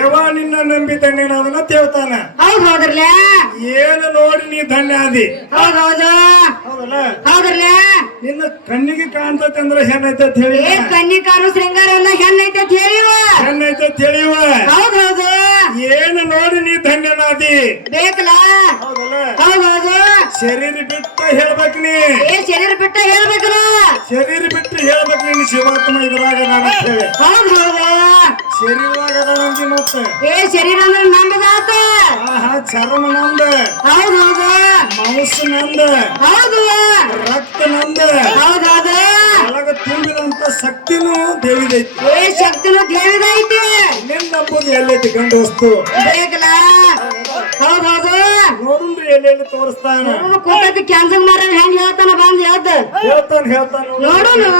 ದೇವ ನಿನ್ನ ನಂಬಿ ಧನ್ಯನಾದನ ತೇಳ್ತಾನ. ಹೌದ್ ಹೌದ್ರಲ್ಲ. ಏನು ನೋಡಿ ನೀ ಧನ್ಯ ಆದಿ. ಹೌದೌದು. ಹೌದಲ್ಲ. ಹೌದ್ರಲ್ಲ. ನಿನ್ನ ಕಣ್ಣಿಗೆ ಕಾಣ್ತೈತೆ ಅಂದ್ರೆ ಹೆಣ್ಣೈತೆ ಅಂತ ಹೇಳಿ. ಕಣ್ಣಿ ಕಾರು ಶೃಂಗಾರ ಎಲ್ಲ ಹೆಣ್ಣೈತೆ ಅಂತ ಹೇಳಿವ. ಹೆಣ್ಣೈತೆ ಅಂತ ಹೇಳಿವ. ಹೌದೌದು. ಏನು ನೋಡಿ ನೀ ಧನ್ಯನಾದಿ. ಬೇಕಲ್ಲ. ಹೌದಲ್ಲ. ಹೌದೌದು. ಶರೀರ ಬಿಟ್ಟು ಹೇಳ್ಬೇಕು ನೀ. ಶರೀರ ಬಿಟ್ಟ ಹೇಳ್ಬೇಕಲ್ಲ. ಶರೀರ ಬಿಟ್ಟು ಹೇಳ್ಬೇಕು ನೀನು ಶಿವಾತ್ಮ ಇದ್ರಾಗ ನಾನು ಅಂತ ಹೇಳಿ. ಹೌದೌದು. ಶರೀರದಾಗ ಅದಾನಂತಿ ಮತ್ತೆ. ಶರೀರ ನಂಬದಾತ. ಚರ್ಮ ನಂದ. ಹೌದೌದು. ಮಾಂಸ ನಂದ. ಹೌದು. ರಕ್ತ ನಂದ. ಹೌದೌದು. ಒಳಗ ತುಂಬಿದಂತ ಶಕ್ತಿನೂ ದೇವಿದೈತಿ. ಶಕ್ತಿನೂ ದೇವಿದೈತಿ. ನಿನ್ನಂಬುದು ಎಲ್ಲೈತಿ ಗಂಡು ವಸ್ತು. ಬೇಕಲ್ಲ. ಹೌದೌದು. ನೋಡ್ರಿ ಎಲ್ಲೆಲ್ಲಿ ತೋರಿಸ್ತಾನ. ಕೂತೈತಿ ಕ್ಯಾನ್ಸಲ್ ಮಾರ ಹೆಂಗ್ ಹೇಳ್ತಾನ ಬಂದ್ ಹೇಳ್ತಾನ ನೋಡೋನು.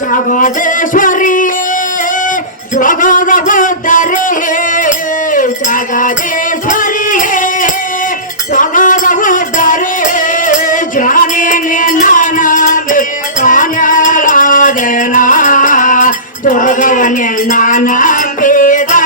ಜಗದೇಶ್ವರಿ ಜಗದ ಬುದ್ಧರೇ ಜಗದೇಶ್ವರಿ ಜಗದ ಬುದ್ಧರೇ ಜಾನೇ ನಾನ ಬೇದಾನ್ಯಳಾದೇನ ದುರ್ಗವನ್ಯ ನಾನ ಬೇದಾನ್ಯಳಾದೇನ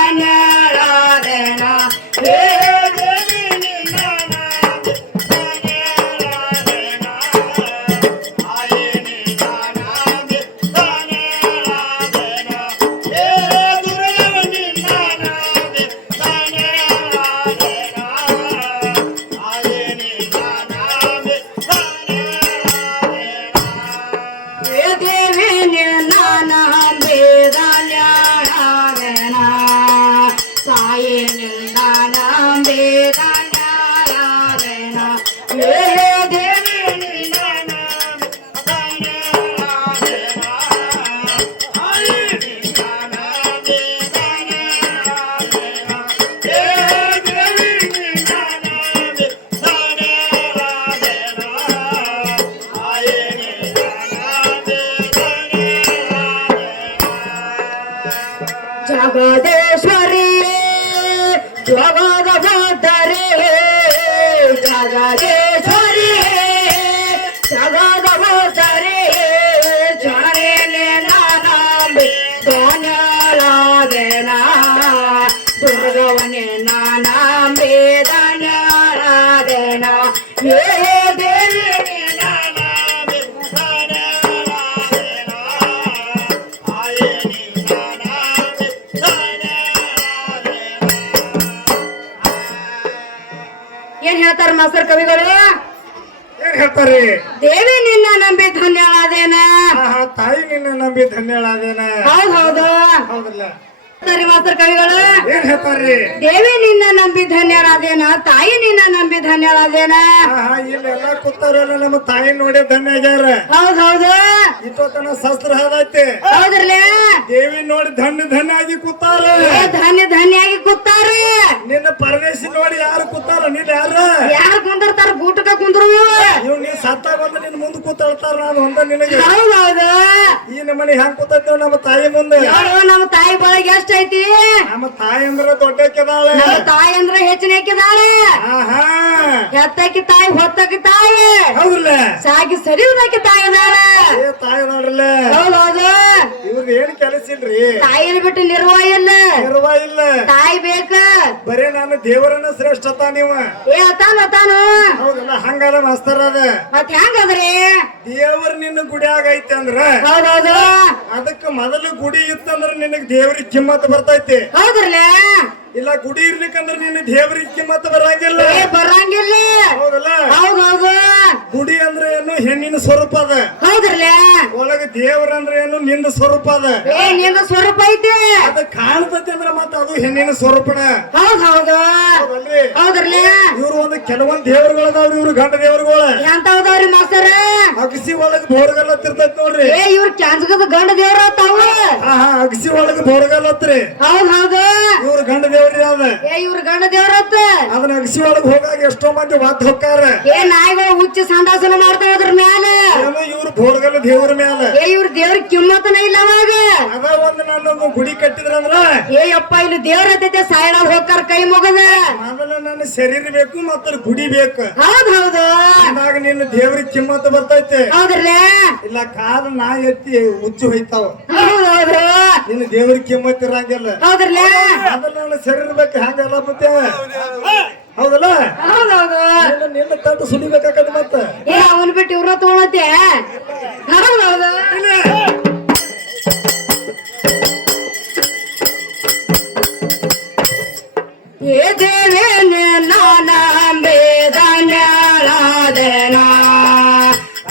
ಜಗದೇಶ್ವರಿ ಜಗದ ಬುದ್ಧರೇ ಜಗದೇಶ್ವರಿ ಜಗದ ಬುದ್ಧರೇ ಜಾನೇ ನಾನ ಬೇದಾನ್ಯಳಾದೇನ ದುರ್ಗವನ್ಯ ನಾನ ಬೇದಾನ್ಯಳಾದೇನ ಏನ್ ಹೇಳ್ತಾರ ಮಾಸ್ತರ್ ಕವಿಗಳು? ಏನ್ ಹೇಳ್ತಾರೆ? ದೇವಿ ನಿನ್ನ ನಂಬಿ ಧನ್ಯಳಾದೇನ. ತಾಯಿ ನಿನ್ನ ನಂಬಿ ಧನ್ಯಳಾದೇನ. ಹೌದು ಹೌದಲ್ಲ ಮಾಸ್ತರ್ ಕವಿಗಳು? ಏನ್ ಹೇಳ್ತಾರ್ರಿ? ದೇವಿ ನಿನ್ನ ನಂಬಿ ಧನ್ಯಳಾದೇನ ತಾಯಿ ನಿನ್ನ ನಂಬಿ ಧನ್ಯಳಾದೇನ. ಇಲ್ಲೆಲ್ಲ ಕೂತಾರಲ್ಲ ನಮ್ಮ ತಾಯಿ ನೋಡಿ ಧನ್ಯ ಆಗ್ಯಾರ. ಹೌದು ಇಷ್ಟೊತ್ತನ ಶಸ್ತ್ರ ಹಾದೈತಿ. ಹೌದ್ರಲ್ಲ ದೇವಿ ನೋಡಿ ಧನ್ಯ ಆಗಿ ಕೂತಾರ. ಧನ್ಯ ಆಗಿ ಕೂತಾರ. ನಿನ್ನ ಪರದೇಶಿ ನೋಡಿ ಯಾರು ಕೂತಾರ? ನೀನ್ ಯಾರು ಕುಂದಿರ್ತಾರ? ಬೂಟಕ ಕುಂದ್ರು ಇವ್ ನೀ ಸತ್ತ ಬಂದು ನಿನ್ ಮುಂದ್ ಕೂತಾಳ್ತಾರ. ನಾನು ಒಂದ ನಿನಗೆ ಹೌದೌದು ಈ ನಮ್ಮನೆ ಹೆಂಗ್ ಕೂತೈತೇವ್ ನಮ್ಮ ತಾಯಿ ಮುಂದೆ. ನಮ್ಮ ತಾಯಿ ಬಳಗ ಎಷ್ಟ ಐತಿ? ನಮ್ಮ ತಾಯಿ ಅಂದ್ರೆ ದೊಡ್ಡಕ್ಕಿದಾಳೆ. ನಮ್ಮ ತಾಯಿ ಅಂದ್ರೆ ಹೆಚ್ಚಿನಕ್ಕಿದಾಳೆ. ಹೆತ್ತಕ್ಕಿ ತಾಯಿ ಹೊತ್ತಕ್ಕಿ ತಾಯಿ. ಹೌದಲ್ಲ ಸಾಕಿ ಸರಿಯುದಕ್ಕೆ ತಾಯಿ ಅದಾಳೆ. ತಾಯಿ ಅದಾಳ್ರಲ್ಲ. ಹೌದೌದು ಇವ್ರದ್ ಏನ್ ಕೆಲಸ ಇಲ್ರಿ. ತಾಯಿನ ಬಿಟ್ಟು ನಿರ್ವಾಹ ಇಲ್ಲ. ನಿರ್ವಾಹ ಇಲ್ಲ. ತಾಯಿ ಬೇಕ. ಬರೇ ನಾನು ದೇವರನ್ನ ಶ್ರೇಷ್ಠತ ನೀವ ತಾನು ಹೌದಲ್ಲ ಹಂಗಾದ ಮಾಸ್ತರ್ ಅದ. ಮತ್ ಹೆಂಗದ್ರಿ? ದೇವ್ರ ನಿನ್ನ ಗುಡಿ ಆಗೈತಿ ಅಂದ್ರ ಹೌದೌದು ಅದಕ್ಕ ಮೊದಲು ಗುಡಿ ಇತ್ತಂದ್ರ ನಿನಗ್ ದೇವ್ರಿಗೆ ಕಿಮ್ಮತ್ ಬರ್ತೈತಿ. ಹೌದ್ರಲ್ಲ ಇಲ್ಲ ಗುಡಿ ಇರ್ಲಿಕ್ಕಂದ್ರ ನಿನ್ನ ದೇವ್ರಿಗೆ ಕಿಮ್ಮತ್ ಬರಂಗಿಲ್ಲ. ಬರಂಗಿಲ್ಲ. ಹೌದಲ್ಲ ಹೌದೌದು ಗುಡಿ ಅಂದ್ರೆ ಏನು? ಏನು ಹೆಣ್ಣಿನ ಸ್ವರೂಪ ಅದ. ಹೌದ್ರಲ್ಲ ಒಳಗ ದೇವ್ರ ಅಂದ್ರೆ ಏನು ನಿಂದ ಸ್ವರೂಪ ಅದ. ಏ ನಿಂದ ಸ್ವರೂಪ ಐತಿ ಅದ ಕಾಣ್ತತಿ ಅಂದ್ರ ಮತ್ತ ಅದು ಹೆಣ್ಣಿನ ಸ್ವರೂಪನ. ಹೌದ್ ಹೌದು ಹೌದ್ರಲ್ಲ ಇವ್ರು ಒಂದು ಕೆಲವೊಂದ್ ದೇವ್ರಗಳದಾವ್ರಿ. ಇವ್ರು ಗಂಡ ದೇವ್ರಗಳು ಎಂತವ್ದವ್ರಿ ಮಾಸ್ತರ ಅಗಸಿ ಒಳಗ ಬೋರ್ಗಲ್ಲತ್ತಿರ್ತೈತಿ ನೋಡ್ರಿ. ಏ ಇವ್ರ ಕ್ಯಾನ್ಸಗದ ಗಂಡ ದೇವ್ರ ತಾವ ಅಗಸಿ ಒಳಗ ಬೋರ್ಗಲ್ಲತ್ರಿ. ಹೌದ್ ಹೌದು ಇವ್ರ ಗಂಡ ದೇವ್ರಿ ಅದ. ಏ ಇವ್ರ ಗಂಡ ದೇವ್ರತ್ತ ಅದನ್ನ ಅಗಸಿ ಒಳಗ ಹೋಗಾಗ ಎಷ್ಟೋ ಮಂದಿ ವಾದ್ ಹೊಕ್ಕಾರ. ಏ ನಾಯಿಗಳು ಹುಚ್ಚ ಸಂದಾಸನ ಮಾಡ್ತಾವ ಅದ್ರ ಮ್ಯಾಲ. ಇವ್ರು ಬೋರ್ಗಲ್ಲ ದೇವ್ರ ಮ್ಯಾಲ. ಏ ಇವ್ರ ದೇವ್ರ ಕಿಮ್ಮತ್ತನ ಇಲ್ಲ ಅವಾಗ. ಅದ ಒಂದು ನನ್ನೊಂದು ಗುಡಿ ಕಟ್ಟಿದ್ರಂದ್ರ ಏ ಅಪ್ಪ ಇಲ್ಲಿ ದೇವ್ರ ಹತ್ತೈತೆ ಸಾಯಣಾಗ ಹೋಗ್ತಾರ ಕೈ ಮುಗದ. ಮೊದಲ ನನ್ನ ಶರೀರ ಬೇಕು ಮತ್ತ ಗುಡಿ ಬೇಕು. ಹೌದ್ ಹೌದು ಅಂದಾಗ ನಿನ್ನ ದೇವ್ರಿಗೆ ಕಿಮ್ಮತ್ತ ಬರ್ತೈತೆ. ಹೌದ್ರಲ್ಲ ಇಲ್ಲ ಕಾಲ ನಾ ಎತ್ತಿ ಉಚ್ಚು ಹೋಯ್ತಾವ. ಹೌದ್ ಹೌದು ನಿನ್ನ ದೇವ್ರಿಗೆ ಕಿಮ್ಮತ್ ಇರಂಗಿಲ್ಲ. ಹೌದ್ರಲ್ಲ ಮೊದಲ ನನ್ನ ಶರೀರ ಬೇಕು ಹಂಗಲ್ಲ ಮತ್ತೆ ಹೌದಲ್ಲ. ಹೌದೌದು ನಿನ್ನ ತಂದು ಸುಲಿಬೇಕಾಗದ ಮತ್ತ. ಏ ಅವನ್ ಬಿಟ್ಟು ಇವ್ರ ತಗೊಳತ್ತೆ. ಹೌದೌದು ಏ ದೇವೇನೆ ನಾನಂಬೇದನ್ಯಾಳಾದೆನ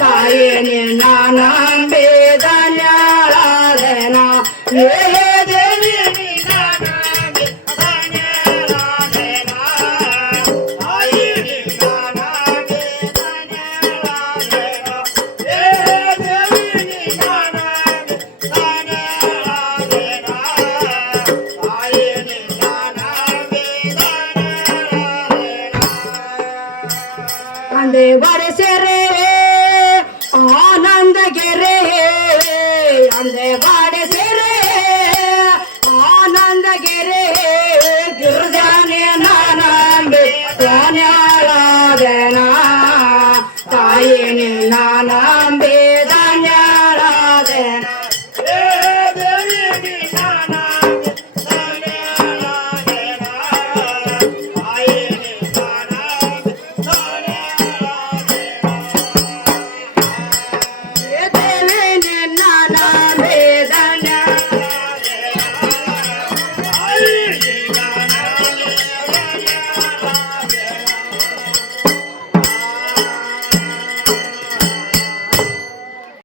ತಾಯೇನೆ ನಾನಂಬೇದನ್ಯಾಳಾದೆನ ಏ ದೇವಿ ಅಂದೆ ಬಾಡೆಸೆರೆ ಆನಂದ ಗೆರೆ ಅಂದೆ ಬಾಡೆಸೆರೆ ಆನಂದ ಗೆರೆ ಗಿರಿಜಾನೆ ನಾನಂಬೆ ತ್ವಾನ್ಯಾಳಾದೆನ ತಾಯಿನಿ ನಾನಂಬೆ